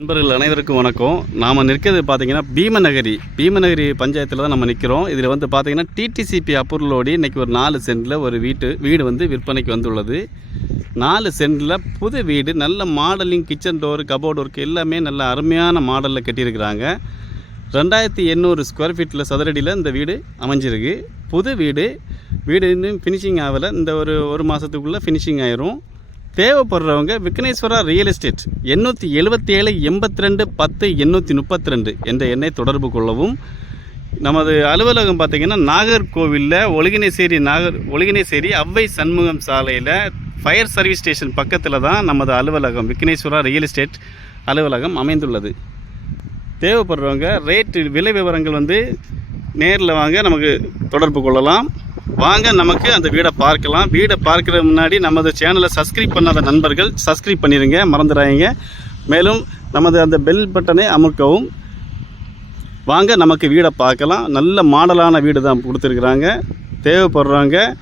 நண்பர்கள் அனைவருக்கும் வணக்கம். நாம் நிற்கிறது பார்த்தீங்கன்னா பீமநகரி. பீமநகரி பஞ்சாயத்தில் தான் நம்ம நிற்கிறோம் இதில் வந்து பார்த்தீங்கன்னா டிடிசிபி அப்ரூவலோடு இன்றைக்கி ஒரு நாலு சென்டில் ஒரு வீட்டு வீடு வந்து விற்பனைக்கு வந்துள்ளது. நாலு சென்டில் புது வீடு நல்ல modelling kitchen door cupboard work எல்லாமே நல்ல அருமையான மாடலில் கட்டியிருக்கிறாங்க. ரெண்டாயிரத்தி எண்ணூறு ஸ்கொயர் ஃபீட்டில் சதுரடியில் இந்த வீடு அமைஞ்சிருக்கு. புது வீடு வீடு இன்னும் ஃபினிஷிங் ஆகலை. இந்த ஒரு ஒரு மாதத்துக்குள்ளே ஃபினிஷிங் ஆயிரும். தேவைப்படுறவங்க விக்னேஸ்வரா ரியல் எஸ்டேட் எண்ணூற்றி எழுபத்தி ஏழு எண்பத்தி ரெண்டு பத்து எண்ணூற்றி முப்பத்தி ரெண்டு என்ற எண்ணை தொடர்பு கொள்ளவும். நமது அலுவலகம் பார்த்திங்கன்னா நாகர்கோவிலில் ஒழுகினேசேரி நாகர் ஒழுகினேசேரி அவ்வை சண்முகம் சாலையில் ஃபயர் சர்வீஸ் ஸ்டேஷன் பக்கத்தில் தான் நமது அலுவலகம் விக்னேஸ்வரா ரியல் எஸ்டேட் அலுவலகம் அமைந்துள்ளது. தேவைப்படுறவங்க ரேட்டு விலை விவரங்கள் வந்து நேரில் வாங்க நமக்கு தொடர்பு கொள்ளலாம். வாங்க நமக்கு அந்த வீடை பார்க்கலாம். வீடை பார்க்குற முன்னாடி நமது சேனலை சப்ஸ்கிரைப் பண்ணாத நண்பர்கள் சப்ஸ்கிரைப் பண்ணிடுங்க மறந்துடாதீங்க. மேலும் நமது அந்த பெல் பட்டனை அமுக்கவும். வாங்க நமக்கு வீடை பார்க்கலாம். நல்ல மாடலான வீடு தான் கொடுத்துருக்குறாங்க. தேவைப்படுறாங்க.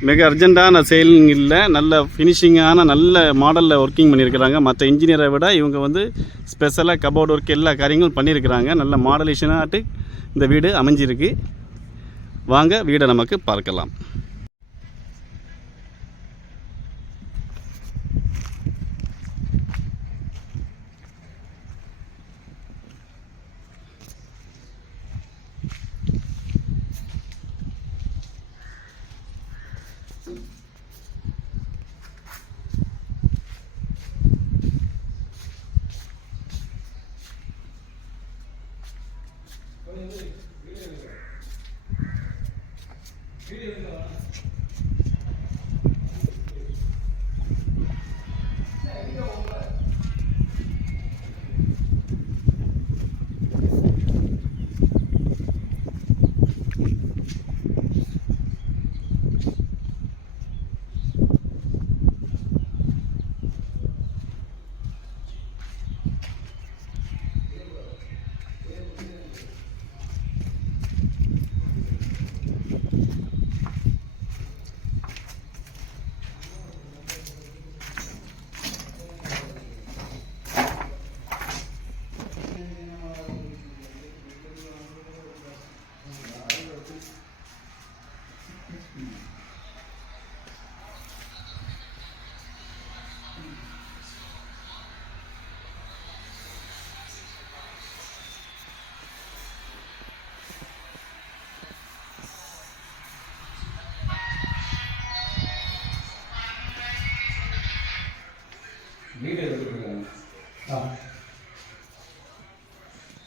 மிக அர்ஜென்ட்டான செயலிங் இல்லை. நல்ல ஃபினிஷிங்கான நல்ல மாடலில் ஒர்க்கிங் பண்ணியிருக்கிறாங்க. மற்ற இன்ஜினியரை விட இவங்க வந்து ஸ்பெஷலாக கபோர்டு ஒர்க் எல்லா காரியங்களும் பண்ணியிருக்கிறாங்க. நல்ல மாடலேஷனாட்டு இந்த வீடு அமைஞ்சிருக்கு. வாங்க வீடை நமக்கு பார்க்கலாம்.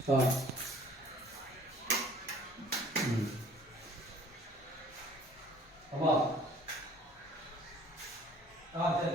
啊。嗯。好不好？啊对